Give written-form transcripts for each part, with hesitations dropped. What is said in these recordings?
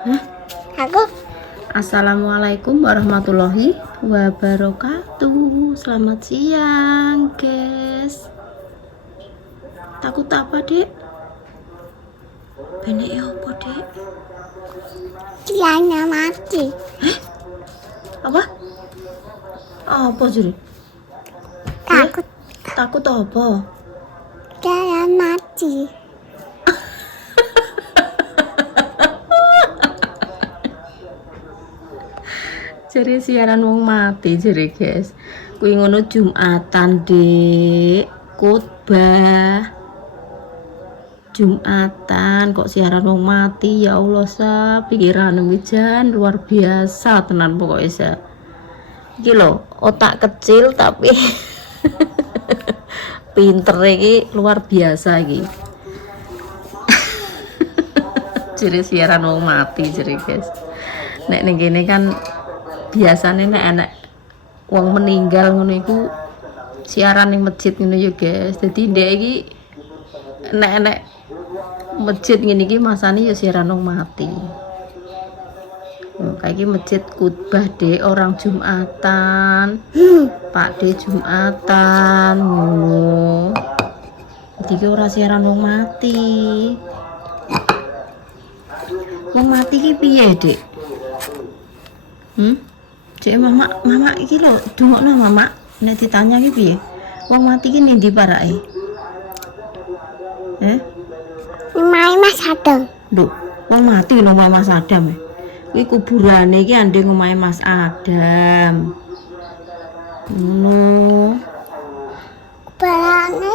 Hah? Aku Assalamualaikum warahmatullahi wabarakatuh. Selamat siang, guys. Takut apa, Dek? Benek apa, Dek? tiangnya mati. Apa? Apa jadi? Takut Takut apa? tiangnya mati. Jadi siaran wong mati jadi, guys. Kuwi ngono Jumatan, Dek. Khotbah. Jumatan kok siaran wong mati, ya Allah sa pikiran wijan luar biasa tenan pokoknya sa. Iki lho, otak kecil tapi pinter iki luar biasa iki. Jadi siaran wong mati jadi, guys. Nek ning kene kan biasanya nek enek wong meninggal ngono iku siaran ning masjid ngono ya, guys. Dadi ndek iki nek masjid ngene iki masane ya siaran wong mati. Kayak iki masjid khotbah Dek, orang Jumatan. Pak De Jumatan ngono. Iki ora siaran wong mati. Wong mati iki piye, Dek? Cek mama iki lho, dungokno mama. Nek ditanya iki piye? Wong mati iki ndi parake? Main Mas Adem. Lho, wong mati nang Mas Adam. Kuwi kuburane iki andhe omahe Mas Adam. Barangnya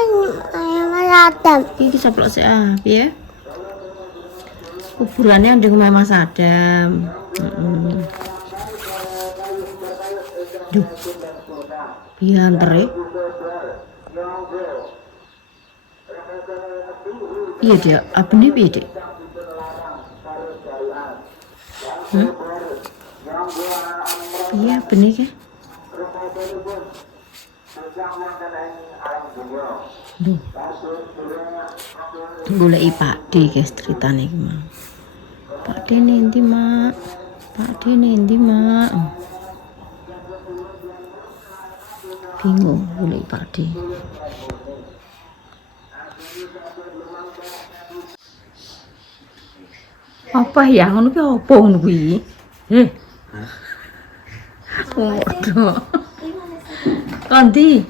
Mas Adem. Iki saplok sik piye? Kuburane andhe omahe Mas Adam. Duh. Piye antere? Iya dia, abene piye, Dek? Iya, bener ke? Duh. Goleki Pak D, guys, ceritane iki, Mak. Pak D nendi, Mak? Pak D nendi, Mak? Bingung goleki Pak D. Apa ya ngono ki opo ngono kuwi? Waduh. Kondi.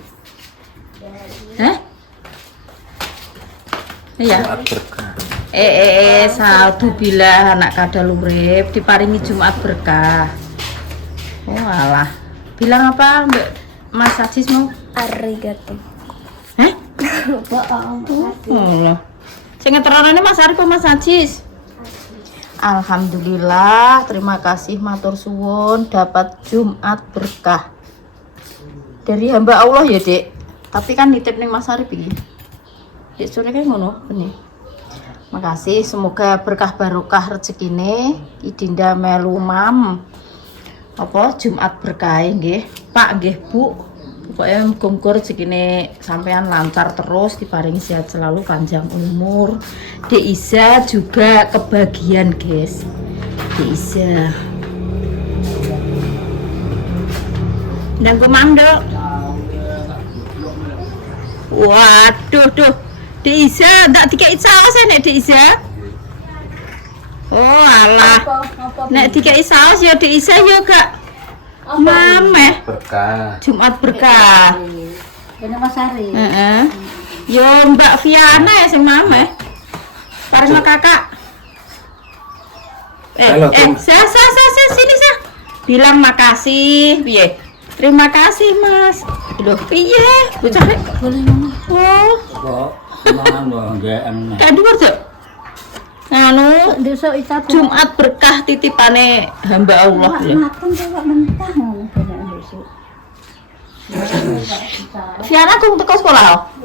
Iya. Satu bila anak kadal urip diparingi Jumat berkah. Oh alah. Bilang apa Mbak Mas Ajis mau? Arigato. Oh. Sing ngeterone Mas Arif apa Mas Ajis? Alhamdulillah, terima kasih matur suwun dapat Jumat berkah dari hamba Allah ya, Dek. Tapi kan nitip ning Mas Arif iki. Dek sore kayak ngono, bener. Makasih, semoga berkah barokah rezekine Idinda melu mam. Apa Jumat berkah nggih. Pak nggih, Bu. Pokoknya muga-muga rezekine sampean lancar terus, diparingi sehat selalu, panjang umur. Dek Iza juga kebagian, guys. Dek Iza. Ndang komando. Waduh, duh. Dek Iza ndak dikei saus nek Dek Iza. Oh, alah. Nek dikei saus ya Dek Iza ya gak mameh. Berkah. Jumat berkah. Ini Mas Ari. Yo Mbak Viana ya sing mameh. Paring kakak. Halo, Sini sa. Bilang makasih, piye? Terima kasih, Mas. Loh, piye? Bocah rek boleh ngono. Oh, Kok mangan nggak enak. kan dhuwur, Cuk. Anu, Besok itu Jumat berkah titipane hamba Allah ya. makan coba mentah ngono bener besok. Viana aku teko sekolah.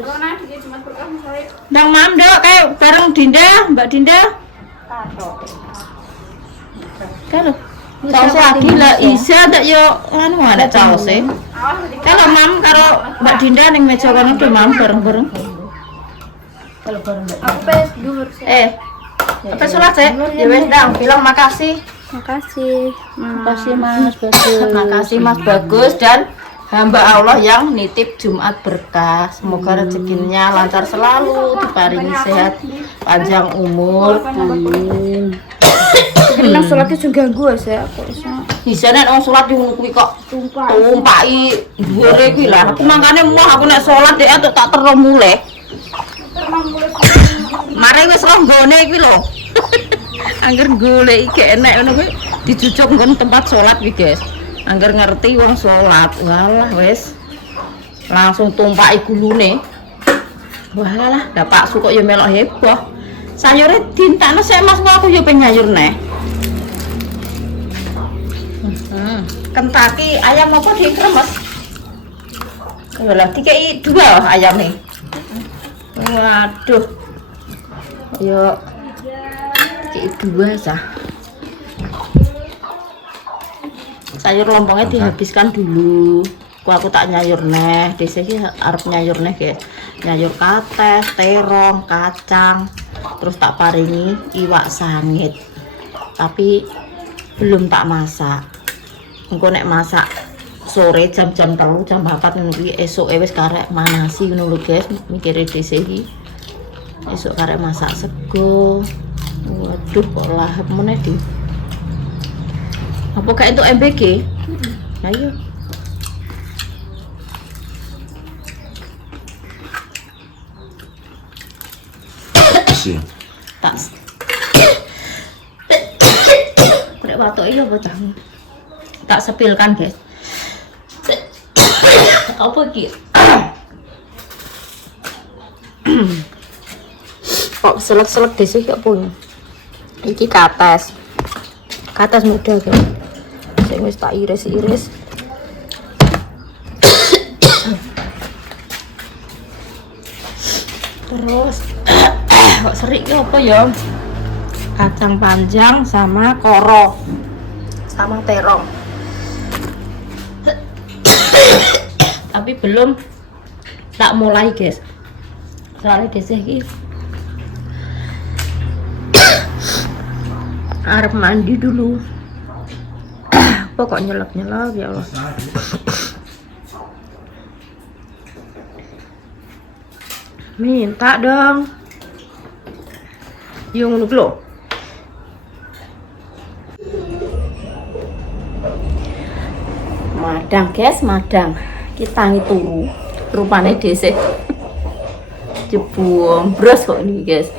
Ndang mam ndok kayak bareng Dinda, Mbak Dinda. Kalau saus lagi lah Isa tak yo anu ada saus e. Kalau mam karo Mbak Dinda ning meja kono tuh mam bareng-bareng. Aku pes dhuwur sih. Apa sholat sih? Ya wes dang, bilang makasih. Makasih. Makasih Mas Bagus. Makasih Mas Bagus dan hamba Allah yang nitip Jumat berkah. Semoga rezekinya lancar selalu, diparingi sehat, panjang umur. Amin. Nang sholatnya juga ganggu saya kok iso. Bisa nek wong salat yo ngono kuwi kok tumpaki dhuwure kuwi lah. Aku mangkane moh aku nek salat dhek entuk tak terus mulih. Mare wis roh nggone kuwi lho. Angger golek iki enek ngono kuwi dijujuk nggon tempat salat kuwi, guys. Angger ngerti wong salat, walah wis langsung tumpaki gulune. Walah, dapat suku yo melok heboh. Sayure dintakno sik Mas, aku yo pengen nyayur neh. Kentaki ayam apa dikremes? Walah, dikei 2 ayamnya. Waduh. Yo. Dikei 2 sah. Sayur lompongnya dihabiskan dulu. Aku tak nyayur neh. Desa iki arep nyayur neh, guys. Nyayur kates, terong, kacang. Terus tak paringi iwak sangit. Tapi belum tak masak. Engko nek masak sore jam-jam 3 jam 4 ngono kuwi esuke wis karek manasi ngono lho guys, mikire dhisik iki. Esuk karek masak sego. Waduh kok lahap meneh di. Apa kayak untuk MBG? Ayo. Tak. Rek watuk iki apa cah? Tak sepilkan guys. Apa iki? Kok selek-selek desa iki apa? Iki kates. Kates muda guys. Sing wis tak iris-iris. Terus kok serik iki apa ya? Kacang panjang sama koro. Sama terong. Tapi belum tak mulai guys, soalnya desa ini arep mandi dulu. Pokok nyelap ya Allah. Minta dong yung nuglo. Madang guys, madang. Kita turu rupane dhisik jebul kok ini guys.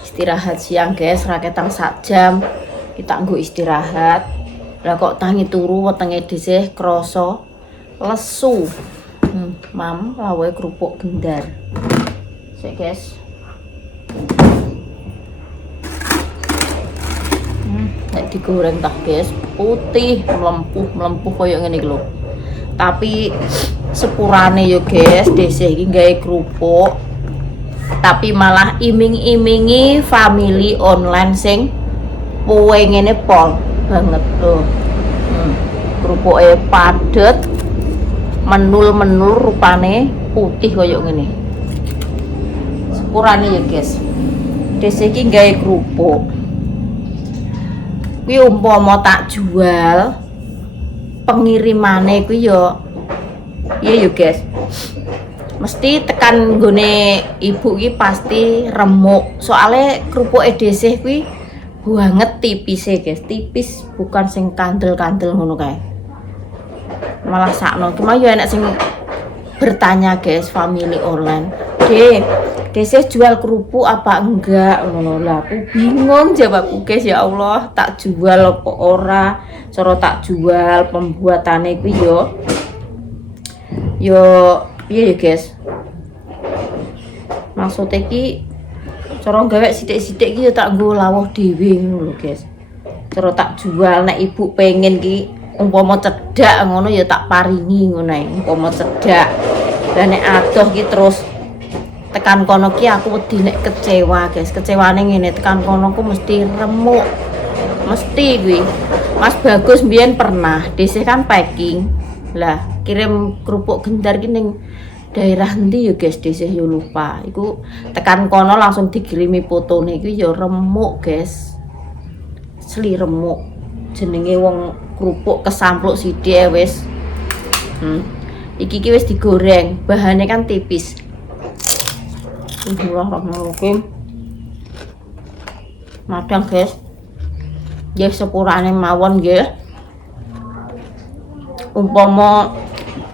Istirahat siang guys, raketang 1 jam kita nggo istirahat. Lah kok tangi turu wetenge dhisik krasa lesu. Mam lawe kerupuk gendar. Sik guys. Nek digoreng tak guys, putih melempuh koyo ngene iki lho. Tapi sepurane yo guys, desa iki gawe kerupuk. Tapi malah iming-imingi family online sing poe ngene pol banget tuh. Kerupuke padet, menul-menul rupane putih koyo ngene. Sepurane yo guys. Desa iki gawe kerupuk. Kuwi umpama tak jual pengirimane kuwi yo iya yo guys, mesti tekan nggone ibu ki pasti remuk, soalnya kerupuk edc kuwi banget tipis guys, tipis bukan sing kandel-kandel ngono kae. Malah sakno cuma yo enak sing bertanya guys, family online, DC jual kerupuk apa enggak ngono lah. Aku bingung jawabku guys, ya Allah, tak jual apa ora. Cara tak jual pembuatane kuwi yo piye ya guys. Maksud iki cara gawe sithik-sithik iki tak nggo lawuh dhewe ngono lho guys. Cara tak jual nek ibu pengen ki umpama cedak ngono ya tak paringi ngono ae, umpama cedak. Lah nek adoh ki terus tekan kono ki aku wedi nek kecewa guys. Kecewane ngene, tekan kono ku mesti remuk. Mesti kuwi. Mas Bagus mbiyen pernah dhisik kan packing. Lah kirim kerupuk gendar ki ning daerah ndi ya guys, dhisik yo lupa. Iku tekan kono langsung dikirimi fotone iku ya remuk guys. Asli remuk. Jenenge wong kerupuk kesampluk sithik wis. Iki wis digoreng, bahannya kan tipis. Bismillahirrahmanirrahim. Madang guys. Nggih sepurane mawon nggih. Umpama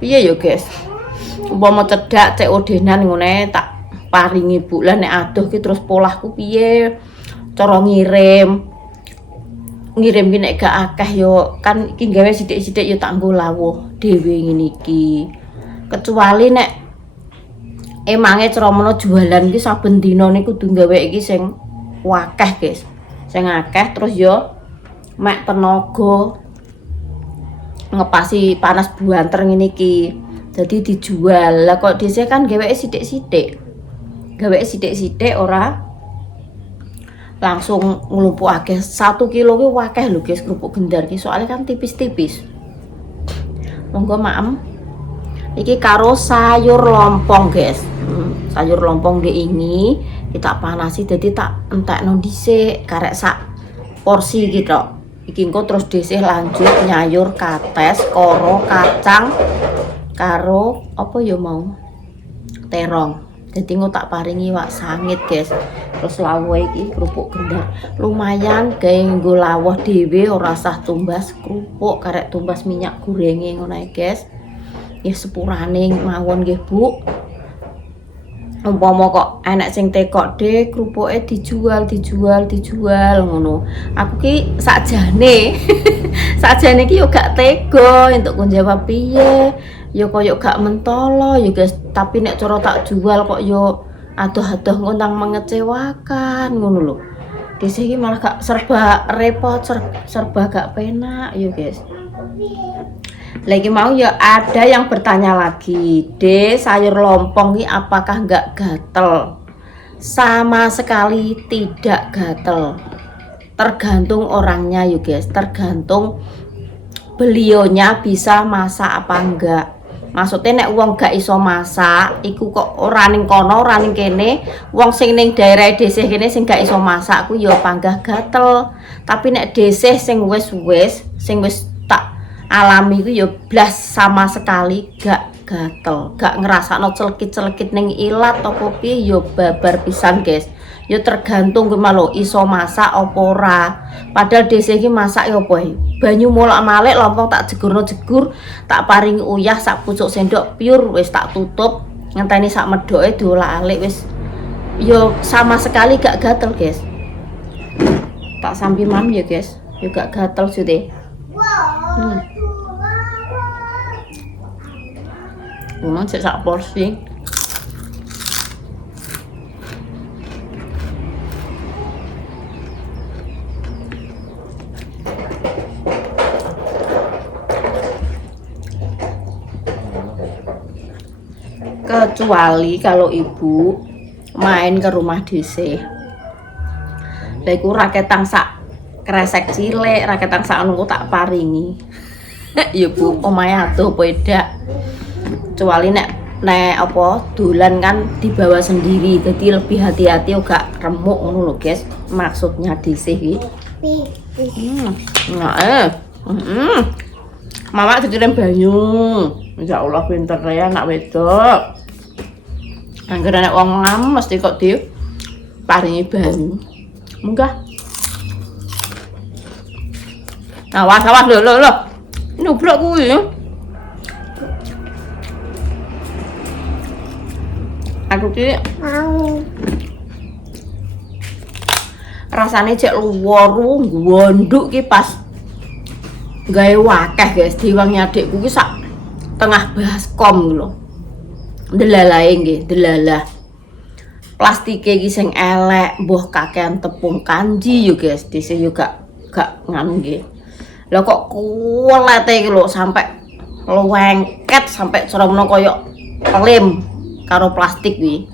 piye ya guys? Umpama cedak cek odenan ngene tak paringi Bu. Lah nek adoh ki terus polahku piye? Cara ngirim ki nek gak akeh yo kan iki gawe sithik-sithik yo tak nggo lawuh dhewe ngene iki. Kecuali nek emange cara menawa jualan ki saben dina niku kudu gawe iki sing akeh guys. Sing akeh terus yo mek tenaga ngepasi panas buanter ngene iki. Jadi dijual. Lah kok dhisik kan gaweke sithik-sithik. Gaweke sithik-sithik ora langsung nglumpukake. 1 kilo ki akeh lho guys kerupuk gendar ki. Soalnya kan tipis-tipis. Monggo maem. Iki karo sayur lompong guys. Sayur lompong ge ini kita panasi jadi tak entekno dhisik karek sak porsi gitu. Iki engko terus dhisik lanjut nyayur kates, koro, kacang karo apa ya mau terong. Jadi engko tak paringi wak sangit guys. Terus lawuh iki kerupuk gendar. Lumayan gawe nggo lawuh dhewe ora usah tumbas kerupuk karek tumbas minyak gorenge ngono ae guys. Ya sepurane mawon nggih Bu. Umpama kok enek sing tekok de kerupuke dijual ngono. Aku ki sakjane sakjane ki yo gak tega entuk kon jawab piye. Yo koyo gak mentolo yo guys, tapi nek cara tak jual kok yo adoh-adoh ngontang mengecewakan ngono lho. Dhisik iki malah gak serba repot, serba gak penak yo guys. Lagi mau ya ada yang bertanya lagi, De sayur lompong ini apakah nggak gatel? Sama sekali tidak gatel. Tergantung orangnya yuk guys, tergantung beliaunya bisa masak apa enggak. Maksudnya nek wong gak iso masak, iku kok ora ning kono, ora ning kene, wong sing ning daerah desih kene sing gak iso masak aku ya panggah gatel. Tapi nek desih sing wis tak alami itu ya blas sama sekali gak gatel, gak ngerasakno celkit-celkit ning ilat apa piye ya babar pisan guys. Ya tergantung kuwi lho iso masak apa ora. Padahal dhisik iki masak ya apa banyu molak-malik lompong tak jegur, tak paringi uyah sak pucuk sendok pure wis tak tutup ngenteni sak medoke diolak-alik wis ya sama sekali gak gatel guys. Tak sambil mam ya guys, ya gak gatel sudah. Memang sak porsi. Kecuali kalau ibu main ke rumah DC. Lah iku raketang sak kresek cilik, raketang sak anu tak paringi. Ya Bu, omahe atuh beda. Kecuali nek apa dolan kan dibawa sendiri, jadi lebih hati-hati gak remuk ngono lho guys. Maksudnya DC iki. Mama dikirim banyu. Insyaallah pinter ya anak wedok. Anggere nek wong ngam mesti kok di paringi banyu. Munggah. Awas lho. Nubruk kuwi. Aku ki rasane cek luworu gonduk ki pas gawe wakeh guys, diwangi adikku ki sak tengah baskom lho. Delalae nggih, delalah. Plastike iki sing elek, mbuh kakean tepung kanji yo guys, dhisik yo gak nganu nggih. Lah kok kulete iki lho sampai lengket sampai cara menawa koyo lem karo plastik kuwi.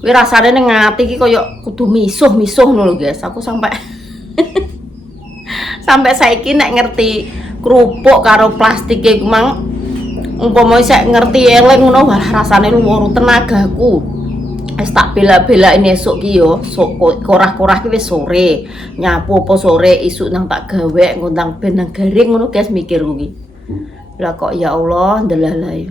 Kuwi rasane ning ati iki koyo kudu misuh ngono lho guys. Aku sampai sampai saiki nek ngerti kerupuk karo plastik iku mang umpama sik ngerti eling ngono wah rasane luwur tenagaku. Wis tak bela-belain esuk ki yo, sok korah-korah ki wis sore. Nyapu apa sore isuk nang tak gawe ngontang ben nang garing ngono guys mikir kuwi. Lah kok ya Allah ndelalai.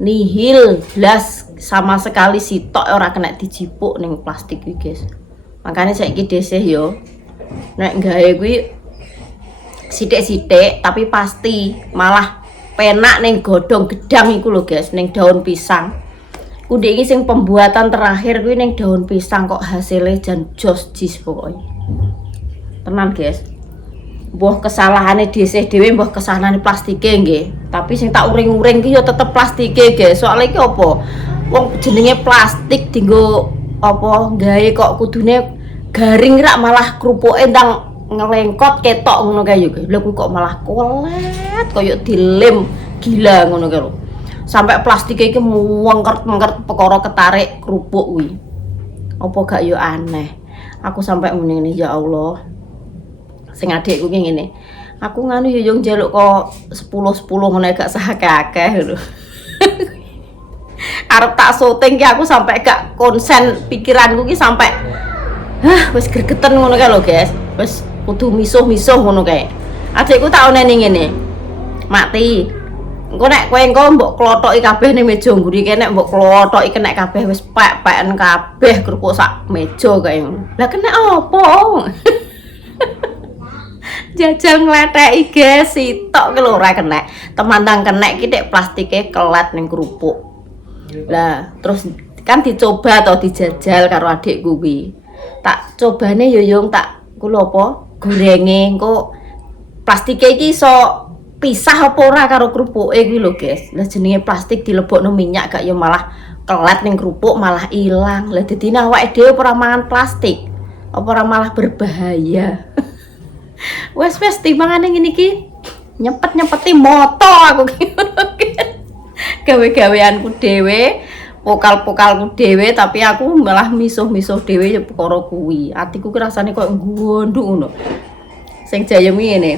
Nihil blas sama sekali sitok ora kena dijipuk ning plastik iki guys. Makanya saiki desih yo. Nek gawe kuwi sithik-sithik tapi pasti malah penak ning godhong gedang iku lho guys, ning daun pisang. Kudu iki sing pembuatan terakhir kuwi ning daun pisang kok hasilnya jan jos jis pokoknya. Tenan guys. Mbah kesalahane dhisik dhewe mbah kesalahane plastike nggih. Tapi sing tak uring-uring ki yo tetep plastike guys. Soale iki apa? Wong jenenge plastik dienggo apa gawe kok kudune garing rak malah krupuke ndang ngelengkot ketok ngono kae yo. Lha kuwi kok malah kolet koyo dilem gila ngono kae lho. Sampai plastiknya iki mengkert-mengkert perkara ketarik kerupuk kuwi. Apa gak yo aneh. Aku sampai ngene ya Allah. Sing adikku ki ngene. Aku nganu yo njaluk kok 10-10 ngono gak sakake lho. Arep tak syuting ki aku sampai gak konsen pikiranku ki sampai wis gregeten ngono kae lho guys. Wis kudu misuh-misuh ngono kae. Adikku tak oneni ngene. Mati. Engko nek kowe engko mbok klothoki kabeh ning meja ngguri kene mbok klothoki kena kabeh wis pek-peken kabeh kerupuk sak meja kae ngono. Lah kena apa? Jajal ngleteki guys, sitok ki lho ora kena. Temandang kena iki nek plastike kelat ning kerupuk. Lah, terus kan dicoba atau dijajal karo adikku kuwi. Tak cobane yo yo tak kulo apa? Gorenge engko plastike iki iso pisah apa ora karo krupuke iki lho guys. Lah jenenge plastik dilebokno minyak gak ya malah kelat ning krupuk malah ilang. Lah dadi awake dhewe ora mangan plastik. Apa ora malah berbahaya. Wes timbangane ngene iki nyepet-nyepeti moto aku ki. Gawe-gaweanku dhewe, pokal-pokalku dhewe tapi aku malah misuh-misuh dhewe ya perkara kuwi. Atiku ki rasane koyo gonduk ngono. Sing jayemi ngene.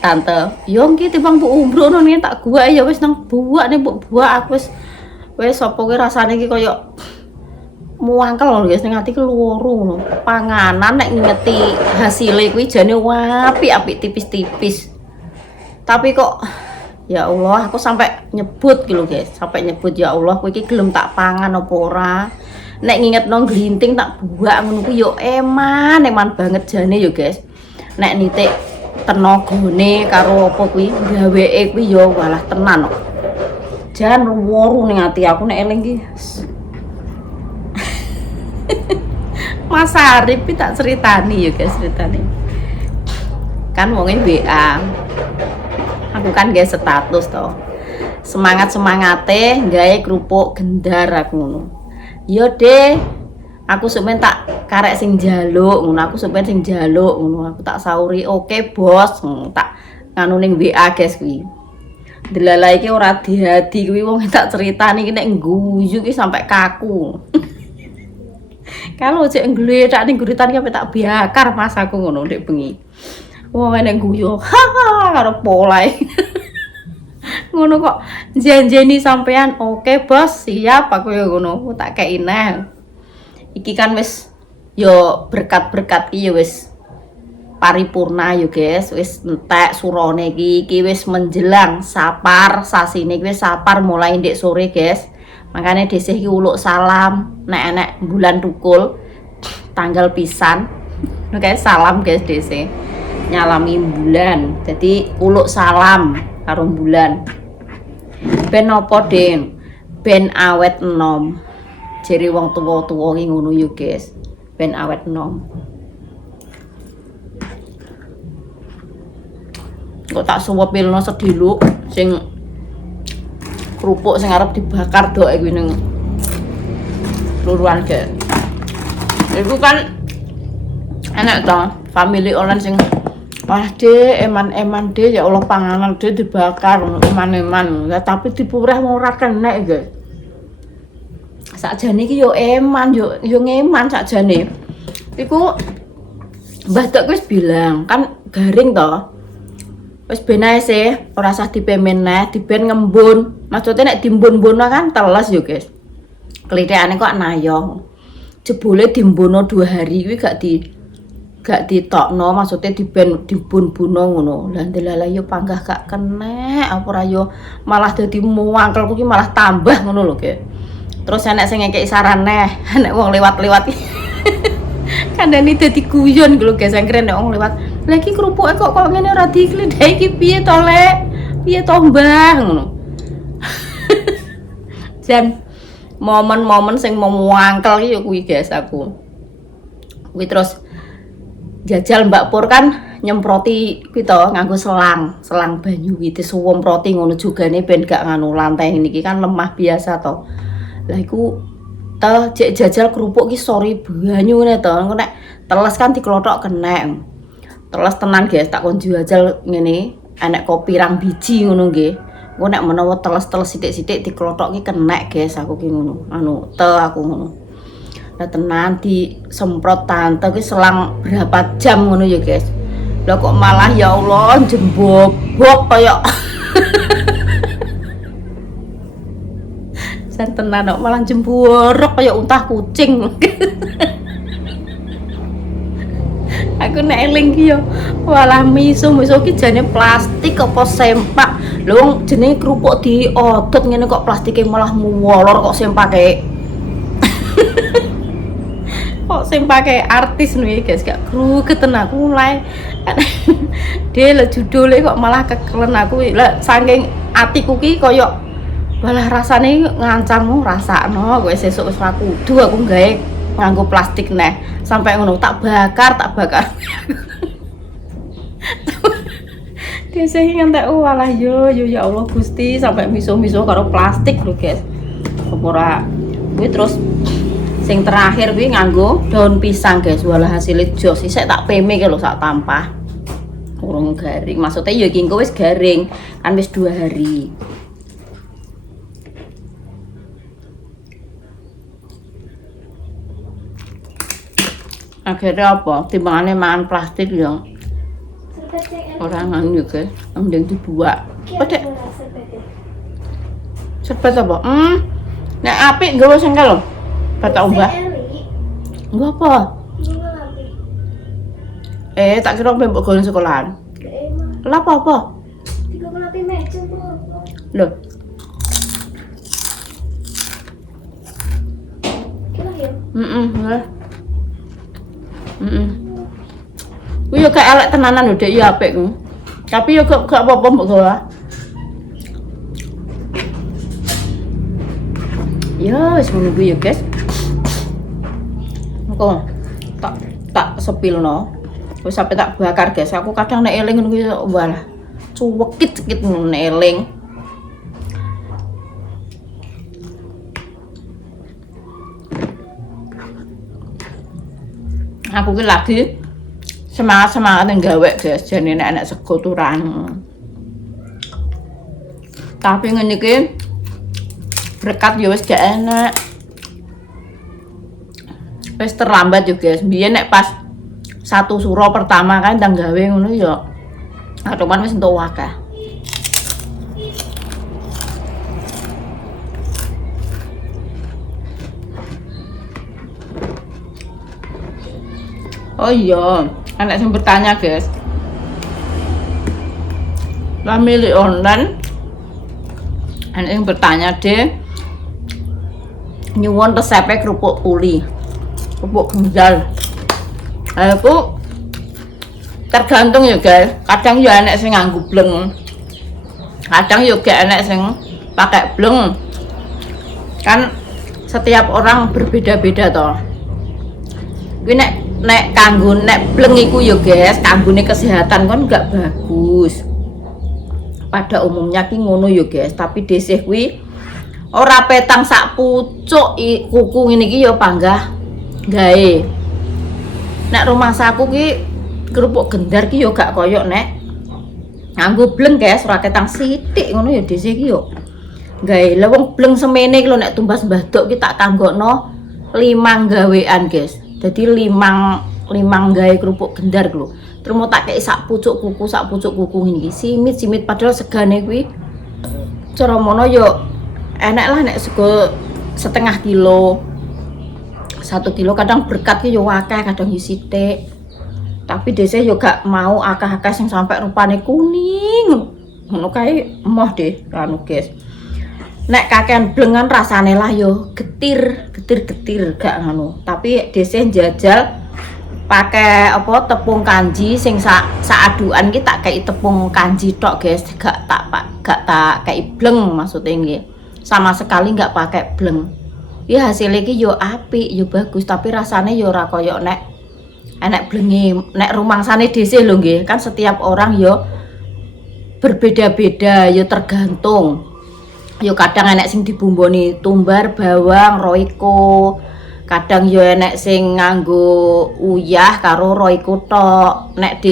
Tante, yo nggih timbang mbok umroh ngono tak gua ya wis nang buak nih mbok buak aku wis apa ki rasane iki koyo muangkel lho guys ning ati ki luwuru ngono. Panganan nek ngingeti hasile kuwi jane apik-apik tipis-tipis. Tapi kok ya Allah aku sampai nyebut ki lho guys, sampai nyebut ya Allah kowe iki gelem tak pangan apa ora. Nek ngingetno glinting tak buak ngono ku yo eman banget jane yo guys. Nek nitik tenagane karo apa kuwi gaweke kuwi ya walah tenan kok. Jan luwuru ning ati aku nek eling ki. Mas Arif tak ceritani ya guys ceritane. Kan wonge WA. Aku kan gawe status to. Semangat-semangate gawe kerupuk gendar aku ngono. Yo deh. Aku sampeyan tak karek sing njaluk ngono, aku sampeyan sing njaluk ngono. Aku tak sauri, "Oke, Bos." Tak nganu ning WA guys kuwi. Delala iki ora diadi kuwi wong tak critani iki nek guyu ki sampai kaku. Kalau cek ngletak ning guritan ki tak biakar Mas aku ngono ndek bengi. Wong nek guyu, "Ha karo polae." Ngono kok janjeni sampean, "Oke, Bos, siap." Aku ya ngono, tak kei neh. Iki kan wis yo berkat-berkat iki yo wis paripurna yo guys, wis entek surone iki wis menjelang sapar sasine iki wis sapar mulai ndek sore guys. Makanya desih iki uluk salam nek enek bulan tukul tanggal pisan. Oke, salam guys desih. Nyalami bulan. Jadi uluk salam karo bulan. Ben opo, Den? Ben awet enom. Jere wong tuwa-tuwa ki ngono yo guys. Ben awet enom. Kok tak suwepilno sediluk sing kerupuk sing arep dibakar doke kuwi ning luruan ge. Iku kan enak to, family online sing wah de eman-eman de ya Allah panganan de dibakar eman-eman. Lah tapi dipureh ora kenek guys. Sakjane iki yo eman yo ngeman sakjane. Iku Mbah Tok wis bilang kan garing to. Wis ben ae sih, ora usah dipemen neh, diben ngembun. Maksudnya nek dimbun-mbun kan teles yo, guys. Klithikane kok nayong. Jebule dimbono 2 hari kuwi gak ditokno, maksudnya dibun-buno ngono. Lah ndelala yo panggah gak kenek, apa ora yo malah dadi muangkelku ki malah tambah ngono lho, guys. Terus enek sing ngekeki saran neh, enek wong lewat-lewat iki. Kandhane dadi guyon lho guys, akhire nek wong lewat. Lah iki kerupuke kok ngene ora diklidhahi iki piye to, Lek? Piye to, Mbah? Ngono. Jan momen-momen sing memuangkel iki yo kuwi guys aku. Kuwi terus jajal Mbak Pur kan nyemproti kuwi to nganggo selang banyu kuwi disuwemproti ngono jugane ben gak nganu lantai niki kan lemah biasa to. Lah iku jek jajal kerupuk ki sori banyu ngene to. Engko nek teles kan diklothok kenek. Teles tenan guys, tak kon jajal ngene, enek kopi rang biji ngono nggih. Engko nek menawa teles-teles sithik-sithik diklothok ki kenek guys, aku ki ngono. Aku ngono. Lah tenan disemprot tante ki selang berapa jam ngono ya guys. Lah kok malah ya Allah jembobok kaya tenan kok malah jemborok kayak untah kucing. Aku nek eling ki yo walah miso ki jane plastik apa sempak. Lho jenenge kerupuk diodot ngene kok plastike malah muwolor kok sempake. Kok sempake artis nih guys, gak grugeten aku mulai. Dia lho judule kok malah kekelen aku. Lah saking atiku ki koyo malah rasane ngancammu rasakno kowe sesuk wis ra kudu aku gawe nganggo plastik neh sampai ngono tak bakar dia sing ngantek walah yo ya Allah Gusti sampai miso-miso karo plastik lho guys apa ora kuwi terus sing terakhir kuwi nganggo daun pisang guys walah hasilnya jos isek tak peme ki lho sak tampah urung garing maksudnya ya iki engko wis garing kan wis 2 hari. Akhirnya apa? Timbangane mangan plastik ya. Orang anu juga, mending dibuat. Padek. Sepet apa? Nek apik nggawa sengkel lho. Batak ubah. Nggo apa? Tak kira mbok golong sekolahan. Lah apa? Tiga pelatih meja tuh. Lho. Kira ya? Lah. Kuwi yo gak elek tenanan lho Dek, yo apik ku. Tapi yo gak apa-apa mbok gawa. Ya wis ngono kuwi yo guys. Engko tak sepilno. Wis sampe tak bakar guys. Aku kadang nek eling ngono kuwi walah cuwekit-cekit ngono nek eling. Aku ki lagi semangat nggawe guys, jane nek sego turan. Tapi ngene iki berkat ya wis gak enak. Wis terlambat yo guys. Biyen nek pas 1 suro pertama kan ndang gawe ngono ya. Atuman wis entuk akeh. Oh iya, anak yang bertanya guys, lah milih online, anak yang bertanya deh, nyuwun resepnya kerupuk puli, kerupuk gendal. Aku tergantung ya guys, kadang ya anak sing nganggo bleng, kadang juga anak sing pakai bleng. Kan setiap orang berbeda-beda toh. Gue nek kanggo nek bleng iku yo guys, kanggone kesehatan kan enggak bagus. Pada umumnya ki ngono yo guys, tapi desih kuwi ora petang sak pucuk kuku ngene iki yo panggah gawe. Nek rumah saku ki kerupuk gendar ki yo gak koyok nek nganggo bleng guys, ora ketang sithik ngono yo desih ki yo gawe. Lah wong bleng semene ki lho nek tumbas mbadok ki tak kanggokno 5 gawean guys. Jadi limang gawe kerupuk gendar lho. Terus mau tak kei sak pucuk kuku ngene iki. Simit padahal segane kuwi cara mono yo enak lah nek sego setengah kilo. 1 kilo kadang berkat ki yo akeh, kadang yo sithik. Tapi dese yo gak mau akeh-akeh sing sampai rupane kuning. Ngono kae emoh deh anu guys. Nek kakean blengan rasane lah yo getir gak ngono. Tapi dese jajal pakai apa tepung kanji sing saaduan ki tak kei tepung kanji tok guys, gak tak kei bleng maksudnya nggih. Sama sekali nggak pakai bleng. Ya hasilnya ki yo apik, yo bagus, tapi rasanya yo ora koyo nek enek blenge, nek rumangsane dhisik lho nggih. Kan setiap orang yo berbeda-beda, yo tergantung. Yo kadang enek sing dibumboni tumbar, bawang, roiko. Kadang yo enek sing nganggo uyah karo roiko tok. Nek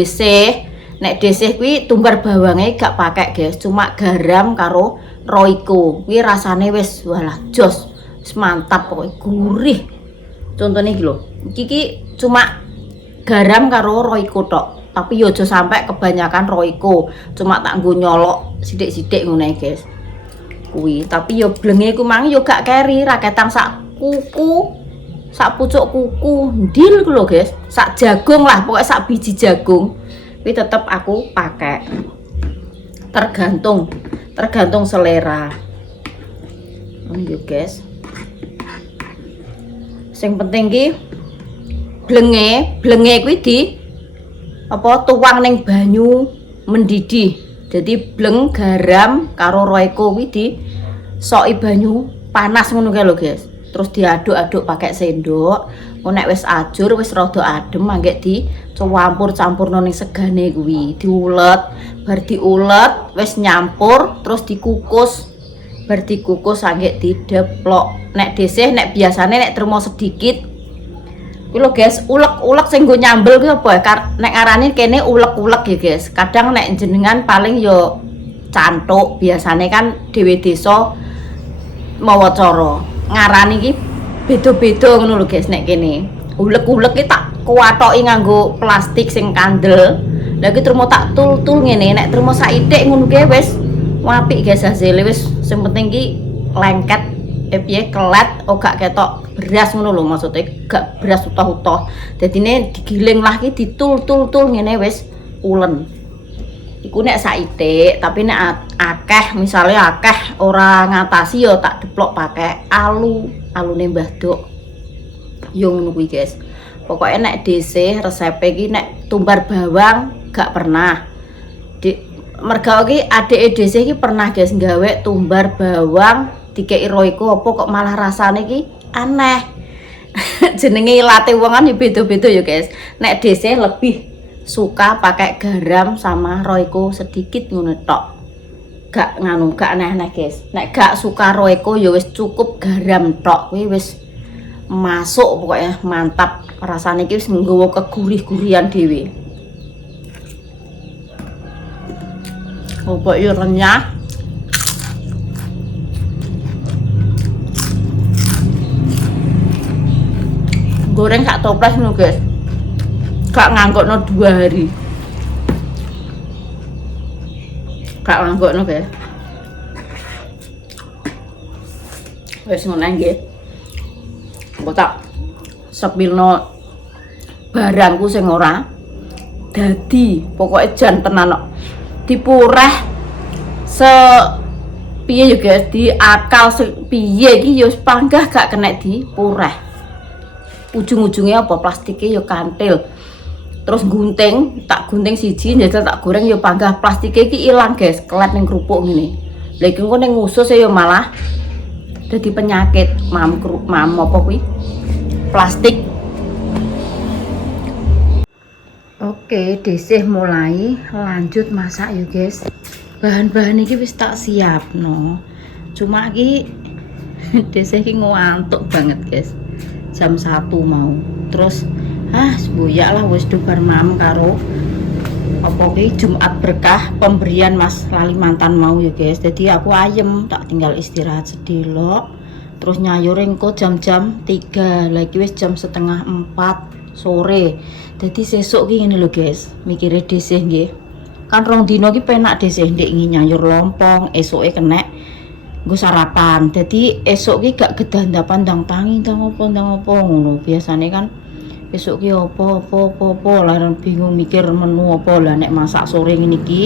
dhisik kuwi tumbar bawange gak pakai guys, cuma garam karo roiko. Kuwi rasane wis walah jos. Wis mantap pokoknya gurih. Contohnya iki lho. Iki cuma garam karo roiko tok. Tapi yo aja sampai kebanyakan roiko. Cuma tak nggo nyolok sithik-sithik ngono guys. Kuwi tapi yo blenge ku mang yo gak keri raketang sak kuku, sak pucuk kuku ndil ku lho guys, sak jagung lah pokoknya sak biji jagung. Tapi tetep aku pakai tergantung selera. Yo guys, sing penting ki blenge kuwi di apa tuang ning banyu mendidih. Jadi bleng garam karo roiko kuwi di soki banyu panas ngono kae lho guys. Terus diaduk-aduk pakai sendok. Nek wis ajur wis rada adem mangke dicampur-campurno ning segane kuwi, diulet. Bar diulet wis nyampur terus dikukus. Bar dikukus angge dideplok. Nek desih nek biasane nek termo sedikit kuwi lho guys, ulek-ulek sing nggo nyambel kuwi apa ya? Nek ngarani kene ulek-ulek ya guys. Kadang nek jenengan paling yo cantuk, biasane kan dhewe desa mawa cara. Ngarani iki beda-beda ngono lho guys nek kene. Ulek-ulek ki tak kuwatoki nganggo plastik sing kandel. Lah iki termo tak tul-tul ngene, nek termo saithik ngono ki wis apik guys hasilnya wis sing penting ki lengket piye kelet gak ketok beras ngono lho maksudnya gak beras utuh-utuh. Dadine digiling lah ki ditul-tul ngene wis ulen. Iku nek saithik, tapi nek akeh misalnya akeh ora ngatasi yo tak deplok pakai alune Mbah Dok. Yo ngono kuwi guys. Pokoknya nek dhisik resep iki nek tumbar bawang gak pernah. Merga iki adike dhisik iki pernah guys nggawe tumbar bawang dikei roiko apa kok malah rasane iki aneh. Jenenge ilate wong kan beda-beda ya guys. Nek dhisik lebih suka pakai garam sama roiko sedikit ngono tok. Gak nganu, gak aneh-aneh guys. Nek gak suka roiko ya wis cukup garam tok. Kuwi wis masuk pokoknya mantap. Rasane iki wis nggawa kegurih-gurihan dhewe. Opo yo renyah. Goreng sak toples ngono guys. Gak ngangkokno 2 hari. Gak ngangkokno guys. Wis ngono nggih. Engko tak sepilno barangku sing ora dadi, pokoke jan tenan kok. Dipureh piye ya guys, di akal piye iki ya panggah gak kena dipureh. Ujung-ujungnya apa plastiknya ya kantil. Terus gunting, tak gunting siji njajal tak goreng ya panggah plastiknya iki ilang guys, kelet ning kerupuk ngene. Lah iki engko ning ngusus ya malah dadi penyakit mam apa kuwi? Plastik. Oke, desih mulai lanjut masak ya guys. Bahan-bahan ini wis tak siapno. Cuma iki desih iki ngantuk banget guys. Jam 1 mau. Terus semboyak lah wis dubar mam karo apa kuwi Jumat berkah pemberian Mas Lali mantan mau ya guys. Jadi aku ayem tak tinggal istirahat sedelok. Terus nyayur engko jam-jam 3, lagi wis jam setengah 4. sore. Jadi sesuk ki ngene lho guys, mikire dhisik nggih. Kan rong dino ki penak dhisik ndek nyayur lompong, esuke kenek nggo sarapan. Jadi esuk ki gak gedah ndapan ndang tangi ndang opo ngono. Biasane kan esuk ki opo lah bingung mikir menu apa lah nek masak sore ngene iki.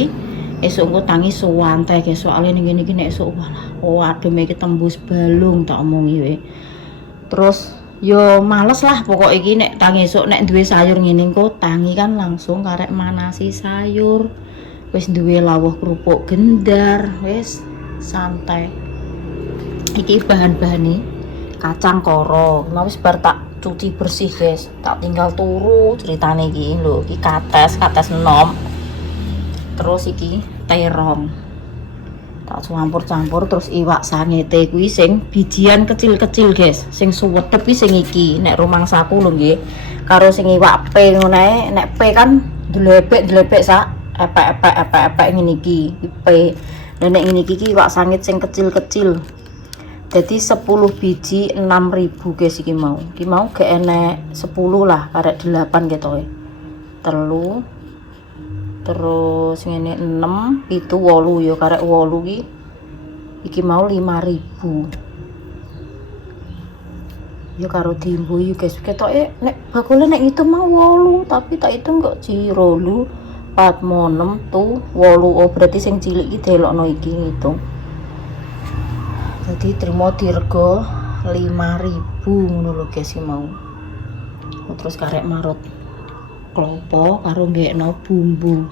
Esuk engko tangi suwantai guys, soalnya ning ngene iki nek esuk waduh iki tembus balung tak omongi wae. Terus yo males lah pokok iki nek tangi esuk nek duwe sayur ngene engko tangi kan langsung karek manasi sayur. Wis duwe lawuh kerupuk gendar, wis santai. Iki bahan-bahane kacang koro. Mau wis bar tak cuci bersih guys. Tak tinggal turu ceritane iki lho, iki kates enom. Terus iki terong. Tak campur-campur terus iwak sangete kuwi sing bijian kecil-kecil guys, sing suwedep iki sing iki nek rumangsaku lho nggih. Karo sing iwak pe ngono ae, nek pe kan dlepek sak epek-epek ngene iki pe. Nek ngene iki iwak sangit sing kecil-kecil. Jadi 10 biji 6.000 guys iki mau. Iki mau gak enek 10 lah, karek 8 ketoke. Telu terus ngene 6 itu 8 ya karek 8 iki mau 5.000 ya karo diimbu ya guys ketoke nek bakule nek itu mau 8 tapi tak itu kok jiro 4 6 tuh 8 oh berarti sing cilik iki delokno iki ngitung jadi terima dirgo 5.000 ngono lho guys iki mau terus karek marut klopo karo nggekno bumbu.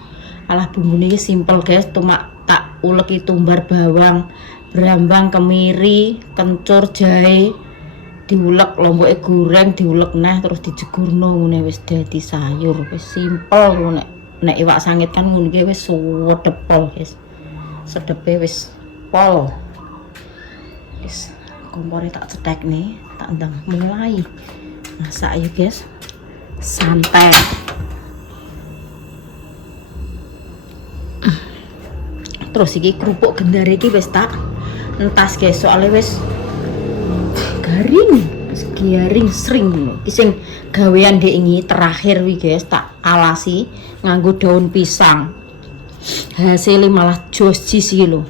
Alah bumbune iki simpel guys, cuma tak uleki tumbar bawang, brambang, kemiri, kencur, jahe, diulek lomboke goreng, diulek neh terus dijegurno ngene wis dadi sayur. Wis simpel nek iwak sangit kan ngono iki wis sedep pol guys. Sedepe wis pol. Wis kompore tak cetek nih, tak ndang mulai masak ya guys. Santai. Terus iki kerupuk gendar iki wis tak entas guys soalnya wis garing sering iki sing gawean dek ini terakhir wi guys tak alasi nganggo daun pisang hasilnya malah jos iki lho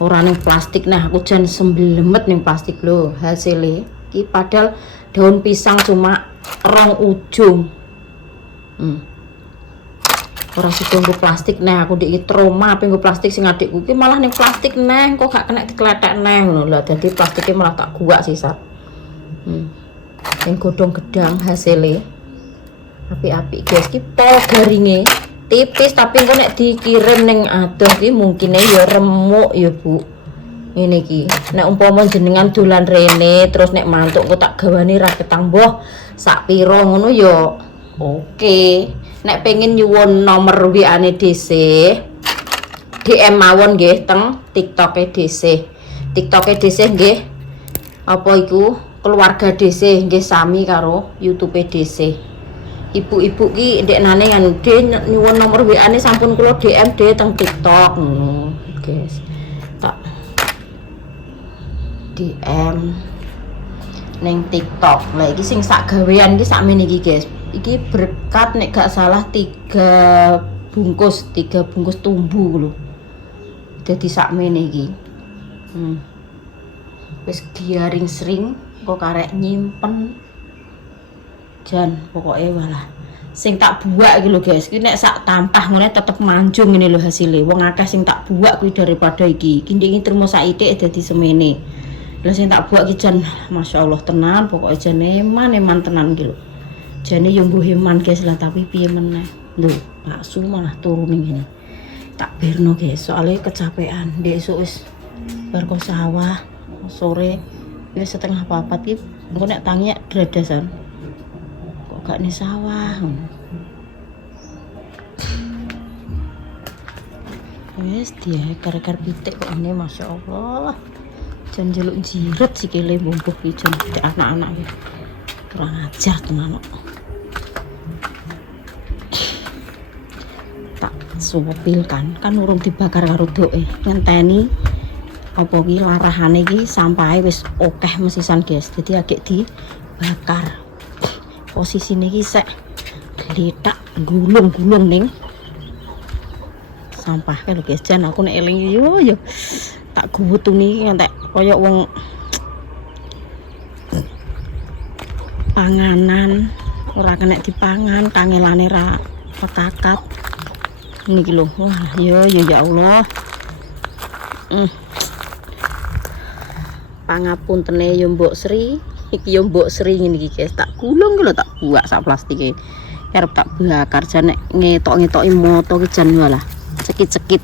ora ning plastik nah aku jan semblemet ning plastik lho hasilnya iki padahal daun pisang cuma rong ujung orang situ nggo plastik nah aku ndek trauma apa nggo plastik sing adikku iki malah ning plastik neh kok gak kena dikletek neh ngono lho dadi plastiknya malah tak guak sisa yang godhong gedang hasilnya apik-apik guys iki pol garinge tipis tapi engko nek dikirim ning adoh iki mungkine ya remuk ya Bu ngene iki nek umpama jenengan dolan rene terus nek mantuk kok tak gawane ra ketang boh sak pira ngono ya oke. Nek pengen nyuwun nomor WA-ne DC DM mawon nggih teng TikTok-e DC. TikTok-e DC nggih apa iku keluarga DC nggih sami karo YouTube-e DC. Ibu-ibu ki ndeknane kan nyuwun nomor WA-ne sampun kula DM dhewe teng TikTok ngono guys. Tak DM neng TikTok. Lah iki sing sak gawean iki sakmene iki guys. Iki berkat nek gak salah 3 bungkus tumbu lho. Dadi sakmene iki. Wis diaring sering kok karek nyimpen. Jan pokoke walah. Sing tak buak iki lho guys. Iki nek sak tampah ngene tetep manjung ngene lho hasilnya. Wong akeh sing tak buak kuwi daripada iki. Iki ndek trimo saithik dadi semene. Lah sing tak buak iki jan masyaallah tenan pokoke jan eman tenan iki lho. Jane yo mbuh eman guys lah tapi piye meneh. Lho, bakso malah turu ning ngene. Tak berno guys, soalnya kecapean. Ndek esuk wis bar ke sawah sore wis setengah 4 iki engko nek tangi dredasan. Kok gak ning sawah. Wis dia kar-kar pitik kok ini masyaallah. Jan jeluk jiret sikile mbuh iki jan anak-anak iki. Kurang ajar tenan kok. Supil kan urung dibakar karo doke ngenteni apa iki larahane iki sampahe wis akeh mesisan guys jadi agek dibakar posisi ini sek geletak gulung-gulung ning sampah kan guys. Jan aku nek eling yo tak guwutuni ngantek koyo wong panganan ora kena dipangan, kangelane ra pekakat niki lho. Wah yo ya Allah. Pangapuntene yo Mbok Sri, iki yo Mbok Sri ngene iki guys, tak gulung lho, tak buak sak plastike arep tak bakar. Jan nek ngetok-ngetoki moto ki jan walah cekit-cekit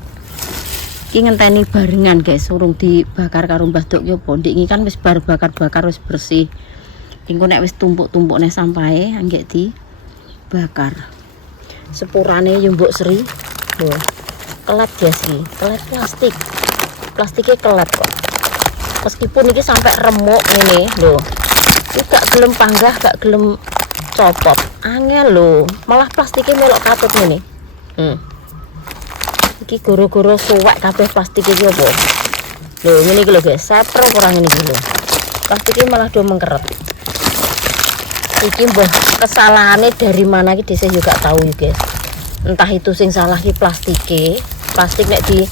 iki ngenteni barengan guys, urung dibakar karo Mbah Dok yo pondok iki kan wis bar bakar-bakar wis bersih. Engko nek wis tumpuk-tumpuk nek sampahe anggek dibakar. Sepurane yo Mbok Sri lho, kelet guys iki, kelet plastiknya kelet kok. Meskipun ini sampai remuk ini lho, ini gak gelem panggah, gak gelem copot, angel lho, malah plastiknya melok katut ini. Iki goro-goro suwek kabeh plastik iki apa? Lho ngene iki lho guys, sepreng kurang ini lho. Plastiknya malah do mengkeret. Iki mbah kesalahane dari mana iki dhisik juga tahu ya guys. Entah itu sing salah ki plastik nek di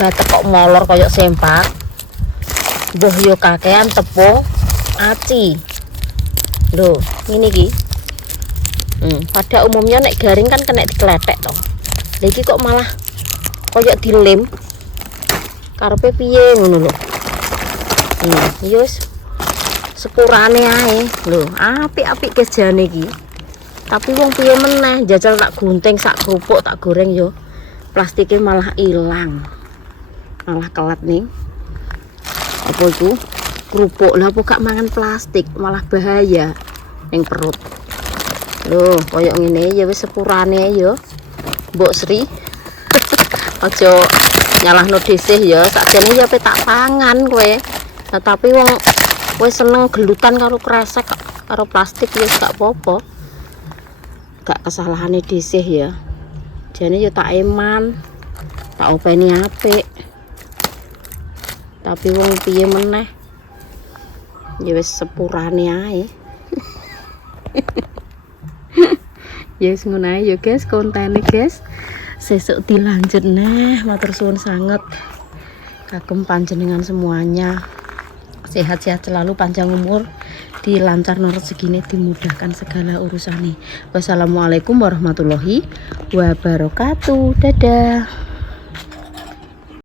batek kok molor koyok sempak. Mbah yo kakean tepung aci. Lho, ngene iki. Pada umumnya nek garing kan kena dikletek toh. Lah iki kok malah koyok dilem. Karepe piye ngono lho. Yo wis sepurane ae. Lho, apik-apik guys jane iki. Tapi wong piye meneh jajal tak gunting sak kerupuk tak goreng yo. Plastiknya malah hilang. Malah kelat nih. Apa itu kerupuk lah, apa gak mangan plastik malah bahaya yang perut. Loh koyok ngene ya wis sepurane ya Mbok Sri. Aja nyalahno dhisik ya, sakjane ya tak pangan kowe. Nah, tapi wong kowe seneng gelutan karo kresek karo plastik ya gak apa-apa. Gak kesalahane dhisik ya. Jane ya tak eman. Tak openi apik. Tapi wong piye meneh ya wis sepurane ae. Ya wis ngono ae ya guys kontene guys. Sesuk dilanjut nah, matur suwun sanget kagem panjenengan semuanya. Sehat-sehat selalu, panjang umur, dilancarno rezekine, dimudahkan segala urusane. Wassalamualaikum warahmatullahi wabarakatuh. Dadah.